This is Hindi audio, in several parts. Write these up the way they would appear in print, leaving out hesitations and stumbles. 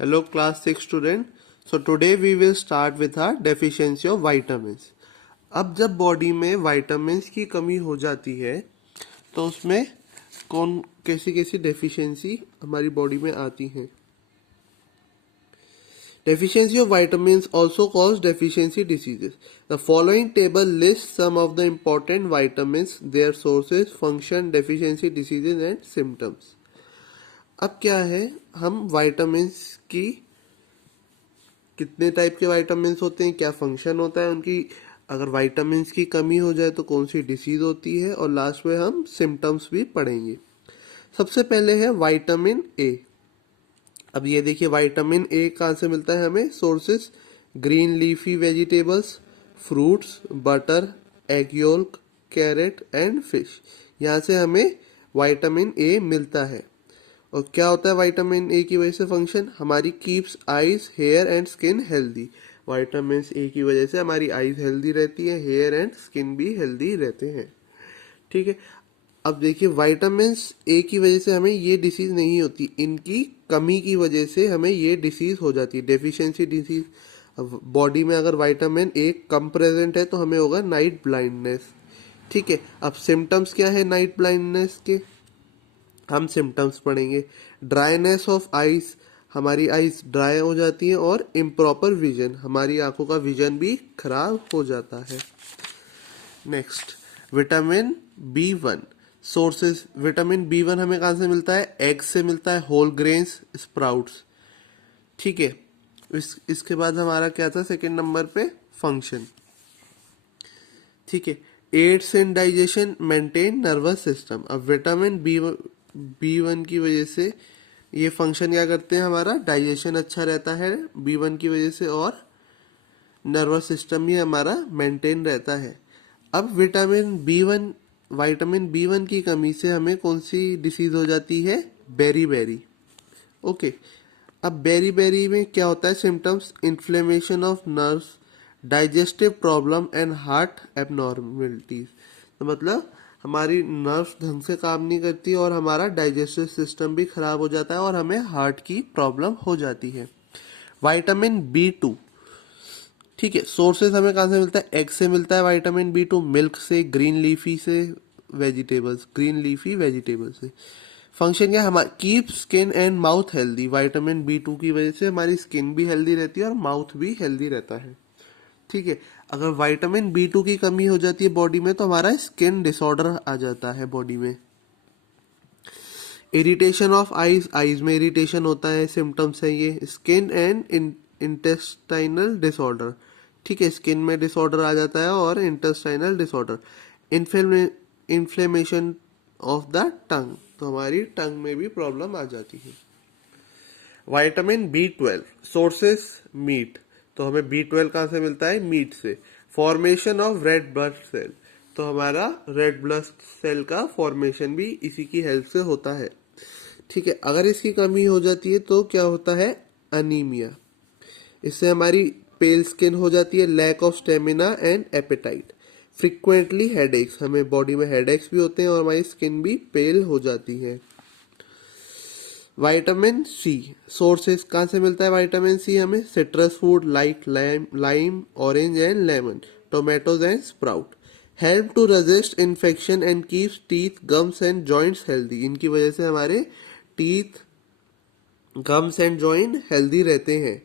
Hello class 6 student. So today we will start with our deficiency of vitamins. अब जब बॉडी में विटामिन्स की कमी हो जाती है तो उसमें कौन कैसी कैसी डेफिशिएंसी हमारी बॉडी में आती हैं. Deficiency of vitamins also cause deficiency diseases. The following table lists some of the important vitamins, their sources, function, deficiency diseases and symptoms. अब क्या है, हम विटामिन्स की कितने टाइप के विटामिन्स होते हैं, क्या फंक्शन होता है उनकी, अगर विटामिन्स की कमी हो जाए तो कौन सी डिसीज होती है, और लास्ट में हम सिम्टम्स भी पढ़ेंगे. सबसे पहले है विटामिन ए. अब ये देखिए विटामिन ए कहाँ से मिलता है हमें. Sources green leafy vegetables, fruits, butter, egg yolk, carrot and fish. यहाँ से हमें विटामिन ए मिलता है. और क्या होता है विटामिन ए की वजह से फंक्शन, हमारी keeps eyes, hair and skin healthy. Vitamin A की वजह से हमारी आईज हेल्दी रहती है, हेयर एंड स्किन भी हेल्दी रहते हैं. ठीक है. अब देखिए विटामिन ए की वजह से हमें ये डिसीज नहीं होती, इनकी कमी की वजह से हमें ये डिसीज हो जाती है, डेफिशिएंसी डिसीज. बॉडी में अगर विटामिन ए कम प्रेजेंट है तो हमें होगा नाइट ब्लाइंडनेस. ठीक है. अब सिम्टम्स क्या है नाइट ब्लाइंडनेस के, हम सिम्टम्स पढ़ेंगे. ड्राइनेस ऑफ आईज, हमारी आईज ड्राई हो जाती है, और इम्प्रॉपर विजन, हमारी आंखों का विजन भी खराब हो जाता है. Next vitamin B1. Sources vitamin B1 हमें कहाँ से मिलता है, एग से मिलता है, होल ग्रेन्स, स्प्राउट्स. ठीक है. इसके बाद हमारा क्या था सेकंड नंबर पे, फंक्शन. ठीक है. Aids in digestion, maintain nervous system. अब विटामिन बी वन की वजह से ये फंक्शन क्या करते हैं, हमारा डाइजेशन अच्छा रहता है बी1 की वजह से, और नर्वस सिस्टम भी हमारा मेंटेन रहता है. अब विटामिन बी वन की कमी से हमें कौन सी डिसीज हो जाती है, बेरी. ओके. अब बेरी में क्या होता है symptoms, inflammation of nerves, digestive problem and heart abnormalities. तो मतलब हमारी नर्व्स ढंग से काम नहीं करती और हमारा डाइजेस्टिव सिस्टम भी खराब हो जाता है और हमें हार्ट की प्रॉब्लम हो जाती है. विटामिन बी2. ठीक है. सोर्सेज हमें कहाँ से मिलता है, एग से मिलता है विटामिन बी2, मिल्क से, ग्रीन लीफी वेजिटेबल्स से. फंक्शन क्या, हमारा keep skin and mouth healthy. Vitamin B two की वजह से हमारी स्किन भी हेल्दी रहती है और माउथ भी हेल्दी रहता है. ठीक है. अगर विटामिन बी2 की कमी हो जाती है बॉडी में तो हमारा स्किन डिसऑर्डर आ जाता है बॉडी में. इरिटेशन ऑफ आईज में इरिटेशन होता है, सिम्टम्स है ये. Skin and intestinal disorder. ठीक है. स्किन में डिसऑर्डर आ जाता है और intestinal disorder. Inflammation of the tongue, तो हमारी टंग में भी प्रॉब्लम आ जाती है. Vitamin B12. सोर्सेस मीट, तो हमें बी12 कहाँ से मिलता है, मीट से. Formation of red blood cell, तो हमारा रेड ब्लड सेल का फॉर्मेशन भी इसी की हेल्प से होता है. ठीक है. अगर इसकी कमी हो जाती है तो क्या होता है, अनीमिया. इससे हमारी पेल स्किन हो जाती है, lack of stamina and appetite. Frequently headaches, हमें बॉडी में हेडेक्स भी होते हैं और हमारी स्किन भी पेल हो जाती है. विटामिन सी. सोर्सेस कहाँ से मिलता है विटामिन सी हमें, citrus food like lime, orange and lemon, tomatoes and sprout. Help to resist infection and keeps teeth, gums and joints healthy. इनकी वजह से हमारे teeth, gums and joint healthy रहते हैं.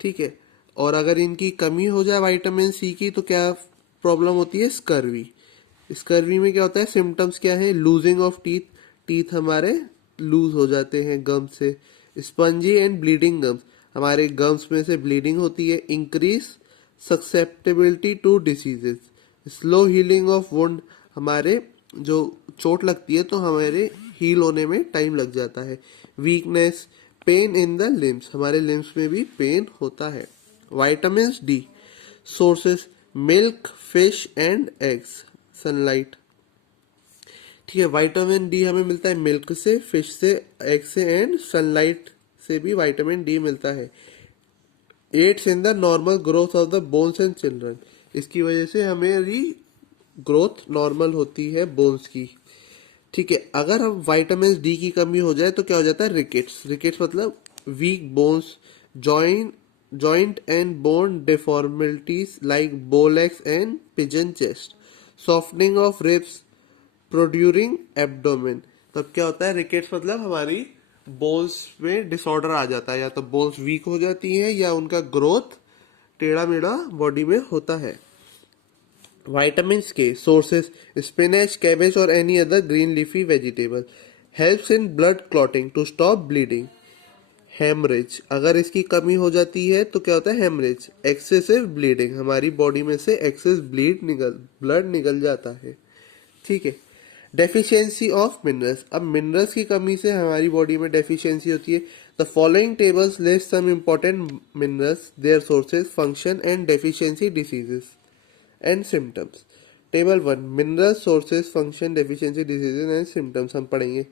ठीक है. और अगर इनकी कमी हो जाए विटामिन सी की तो क्या प्रॉब्लम होती है, स्कर्वी में क्या होता है, सिम्टम्स क्या है, लूजिंग ऑफ टीथ हमारे लूज हो जाते हैं गम्स से. स्पंजी एंड ब्लीडिंग गम्स, हमारे गम्स में से ब्लीडिंग होती है. Increase susceptibility to diseases. Slow healing of wound, हमारे जो चोट लगती है तो हमारे हील होने में टाइम लग जाता है. Weakness, pain in the limbs, हमारे लिम्स में भी पेन होता है. Vitamin D. Sources milk, fish and eggs, sunlight. ठीक है. विटामिन डी हमें मिलता है मिल्क से, फिश से, एग से एंड सनलाइट से भी विटामिन डी मिलता है. Aids in the normal growth of the bones and children, इसकी वजह से हमारी ग्रोथ नॉर्मल होती है बोन्स की. ठीक है. अगर हम विटामिन डी की कमी हो जाए तो क्या हो जाता है, रिकेट्स मतलब weak bones, joint and bone deformities like bow legs and pigeon chest, softening of ribs, protruding abdomen. तब क्या होता है, रिकेट्स मतलब हमारी बोन्स में डिसऑर्डर आ जाता है, या तो बोन्स वीक हो जाती हैं या उनका ग्रोथ टेढ़ा मेढ़ा बॉडी में होता है। विटामिन के सोर्सेस, स्पिनच, कैबेज और any other green leafy vegetable, helps in blood clotting to stop bleeding. Haemorrhage, अगर इसकी कमी हो जाती है तो क्या होता है, हेमरेज, एक्सेसिव ब्लीडिंग, हमारी बॉडी में से एक्सेस ब्लड निकल जाता है। ठीक है। डेफिशिएंसी ऑफ मिनरल्स, अब मिनरल्स की कमी से हमारी बॉडी में डेफिशिएंसी होती है। The following tables list some important minerals, their sources, function and deficiency diseases and symptoms. Table 1, mineral sources, function, deficiency diseases and symptoms हम पढ़ेंगे।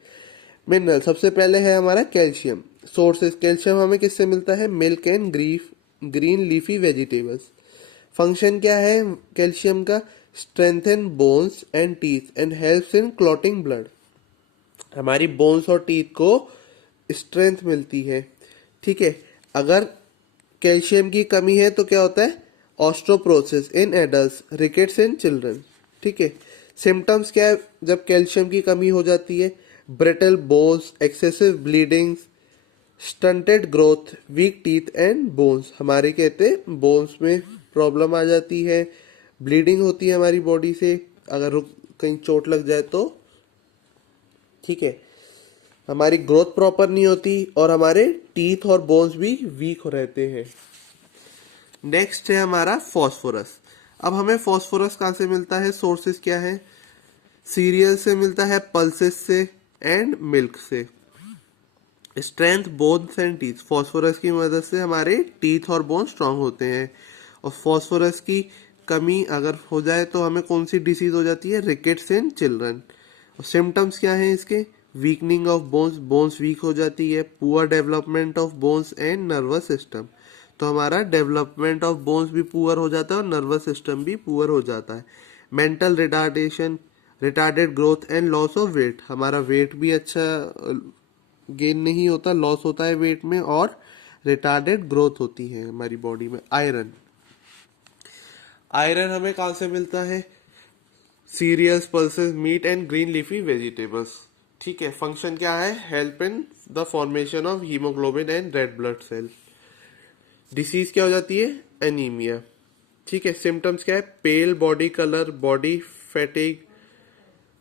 मिनरल सबसे पहले है हमारा कैल्शियम। सोर्सेज, कैल्शियम हमें किससे मिलता है, milk and green leafy vegetables. Function क्या है कैल्शियम का, strengthen bones and teeth and helps in clotting blood, हमारी बोन्स और टीथ को स्ट्रेंथ मिलती है। ठीक है। अगर कैल्शियम की कमी है तो क्या होता है, osteoporosis in adults, rickets in children. ठीक है। सिम्टम्स क्या है जब कैल्शियम की कमी हो जाती है, brittle bones, excessive bleeding, stunted growth, weak teeth and bones, हमारे कहते हैं बोन्स में प्रॉब्लम आ जाती है, ब्लीडिंग होती है हमारी बॉडी से अगर कहीं चोट लग जाए तो। ठीक है। हमारी ग्रोथ प्रॉपर नहीं होती और हमारे टीथ और बोन्स भी वीक हो रहते हैं। नेक्स्ट है हमारा फॉस्फोरस। अब हमें फॉस्फोरस कहाँ से मिलता है, सोर्सेज क्या है, सीरियल से मिलता है, पल्सेस से एंड मिल्क से। Strength bones and teeth, phosphorus की मदद से हमारे टीथ और बोन स्ट्रांग होते हैं। और फॉस्फोरस की कमी अगर हो जाए तो हमें कौन सी डिसीज हो जाती है, रिकेट्स इन चिल्ड्रन। और सिम्टम्स क्या है इसके, weakening of bones, bones weak हो जाती है, poor development of bones and nervous system, तो हमारा डेवलपमेंट ऑफ बोन्स भी पुअर हो जाता है और नर्वस सिस्टम भी पुअर हो जाता है। Mental retardation, retarded growth and loss of weight, हमारा वेट भी अच्छा गेन नहीं होता, लॉस होता है वेट में, और रिटार्डेड ग्रोथ होती है हमारी बॉडी में। आयरन, आयरन हमें कहाँ से मिलता है, cereals, pulses, meat and green leafy vegetables. ठीक है। फंक्शन क्या है, help in the formation of haemoglobin and red blood cell. Disease क्या हो जाती है, एनीमिया। ठीक है। सिम्टम्स क्या है, pale body colour, body fatigue,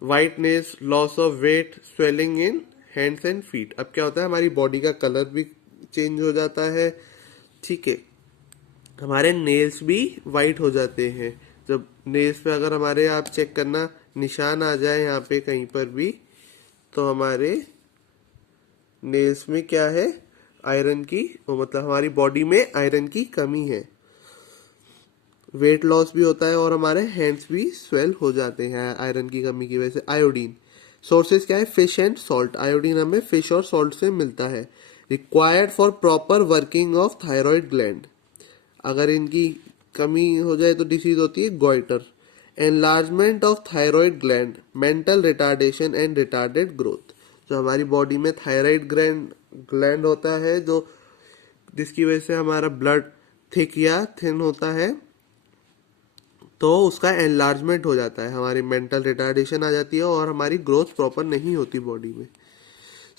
whiteness, loss of weight, swelling in hands and feet. अब क्या होता है, हमारी बॉडी का कलर भी चेंज हो जाता है। ठीक है। हमारे नेल्स भी वाइट हो जाते हैं। जब नेल्स पे अगर हमारे आप चेक करना निशान आ जाए यहाँ पे कहीं पर भी, तो हमारे नेल्स में क्या है, आयरन की, मतलब हमारी बॉडी में आयरन की कमी है। वेट लॉस भी होता है और हमारे हैंड्स भी स्वेल हो जाते हैं आयरन की कमी की वजह से। आयोडीन, सोर्सेज क्या है, फिश एंड सॉल्ट, आयोडीन हमें फिश और सॉल्ट से मिलता है। Required for proper working of thyroid gland, अगर इनकी कमी हो जाए तो डिसीज होती है goitre. Enlargement of thyroid gland, mental retardation and retarded growth, जो हमारी बॉडी में थायराइड ग्लैंड होता है जो जिसकी वजह से हमारा ब्लड थिक या थिन होता है, तो उसका एनलार्जमेंट हो जाता है, हमारी मेंटल रिटार्डेशन आ जाती है और हमारी ग्रोथ प्रॉपर नहीं होती बॉडी में।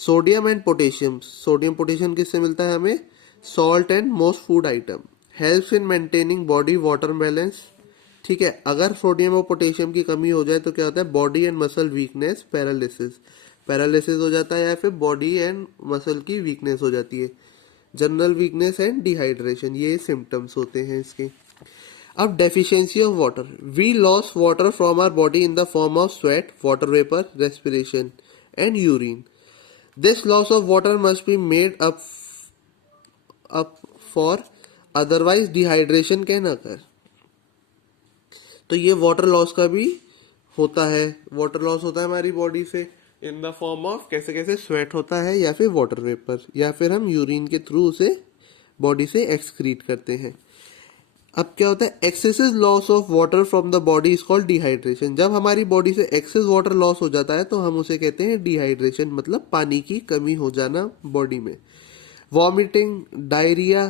Sodium and potassium, sodium potassium किससे मिलता है हमें, salt and most food item, helps in maintaining body water balance. ठीक है। अगर सोडियम और पोटेशियम की कमी हो जाए तो क्या होता है, body and muscle weakness, paralysis हो जाता है, या फिर बॉडी एंड मसल की वीकनेस हो जाती है, जनरल वीकनेस एंड डिहाइड्रेशन, ये सिम्टम्स होते हैं इसके। अब deficiency of water, we loss water from our body in the form of sweat, water vapour, respiration and urine. This loss of water must be made up for, otherwise dehydration can occur. तो ये वाटर लॉस का भी होता है, वाटर लॉस होता है हमारी बॉडी से इन द फॉर्म ऑफ कैसे कैसे, स्वेट होता है या फिर वाटर वेपर, या फिर हम यूरिन के थ्रू उसे बॉडी से एक्सक्रीट करते हैं। अब क्या होता है, excessive loss of water from the body is called dehydration. जब हमारी बॉडी से एक्सेस वाटर लॉस हो जाता है तो हम उसे कहते हैं डिहाइड्रेशन, मतलब पानी की कमी हो जाना बॉडी में। Vomiting, diarrhoea,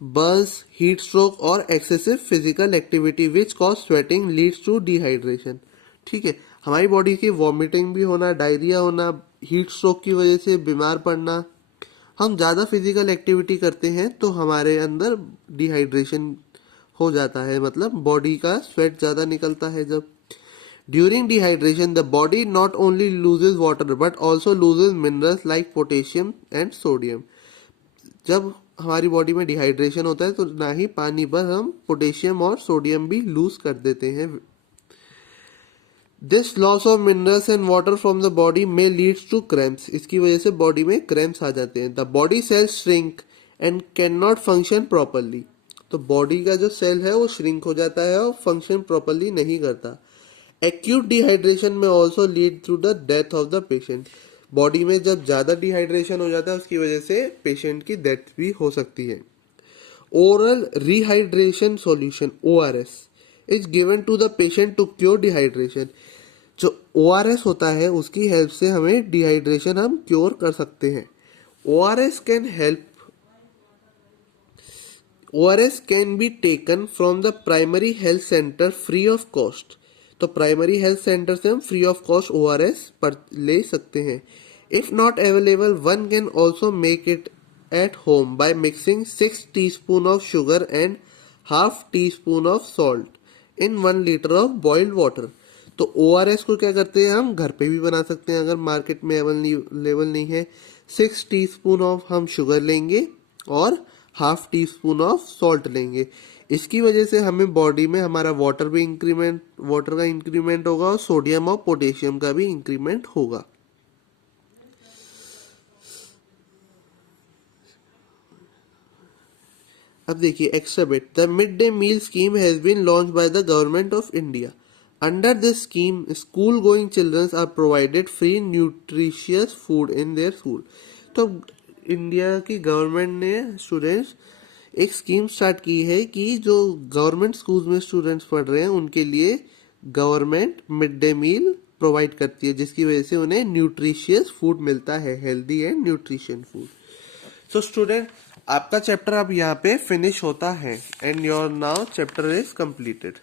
burns, heat stroke और excessive physical activity which cause sweating leads to dehydration. ठीक है, हमारी बॉडी की वॉमिटिंग भी होना, डायरिया होना, हीट स्ट्रोक की वजह से बीमार पड़ना, हम ज़्यादा फिजिकल एक्टिविटी करते हैं तो हमारे अंदर डिहाइड्रेशन हो जाता है, मतलब बॉडी का स्वेट ज़्यादा निकलता है जब। During dehydration the body not only loses water but also loses minerals like potassium and sodium. जब हमारी बॉडी में डिहाइड्रेशन होता है तो ना ही पानी पर हम पोटेशियम और सोडियम भी लूज कर देते हैं। This loss of minerals and water from the body में लीड्स टू क्रैम्प्स। इसकी वजह से बॉडी में क्रैम्प्स आ जाते हैं। The body cells shrink and can not function properly. तो बॉडी का जो सेल है वो श्रिंक हो जाता है और फंक्शन प्रॉपरली नहीं करता। एक्यूट डिहाइड्रेशन में also lead to the death of the patient. Body में जब ज्यादा डिहाइड्रेशन हो जाता है उसकी वजह से पेशेंट की डेथ भी हो सकती है। Oral rehydration solution ORS is given to the patient to cure dehydration. जो ORS होता है उसकी हेल्प से हमें डिहाइड्रेशन हम क्योर कर सकते हैं। ORS can be taken from the primary health centre free of cost. तो प्राइमरी हेल्थ सेंटर से हम फ्री ऑफ कॉस्ट ORS पर ले सकते हैं। If not available one can also make it at home by mixing 6 teaspoon of sugar and half teaspoon of salt in 1 litre of boiled water. तो ORS को क्या करते हैं, हम घर पे भी बना सकते हैं अगर मार्केट में अवेलेबल नहीं है। 6 टीस्पून ऑफ हम शुगर लेंगे और half tea spoon of salt लेंगे। इसकी वजह से हमें बॉडी में हमारा वाटर का इंक्रीमेंट होगा और सोडियम और पोटेशियम का भी इंक्रीमेंट होगा। अब देखिए extra bit. The mid day meal scheme has been launch by the government of India. Under this scheme school going childrens are provided free nutritious food in their school. तो इंडिया की गवर्नमेंट ने स्टूडेंट्स एक स्कीम स्टार्ट की है कि जो गवर्नमेंट स्कूल में स्टूडेंट्स पढ़ रहे हैं उनके लिए government mid day meal provide करती है, जिसकी वजह से उन्हें न्यूट्रिशियस फूड मिलता है, healthy and nutrition food. So student, आपका चैप्टर अब यहाँ पे फिनिश होता है and your now chapter is completed.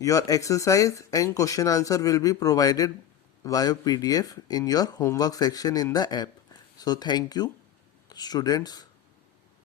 Your exercise and question answer will be provided via PDF in your homework section in the app. So thank you students.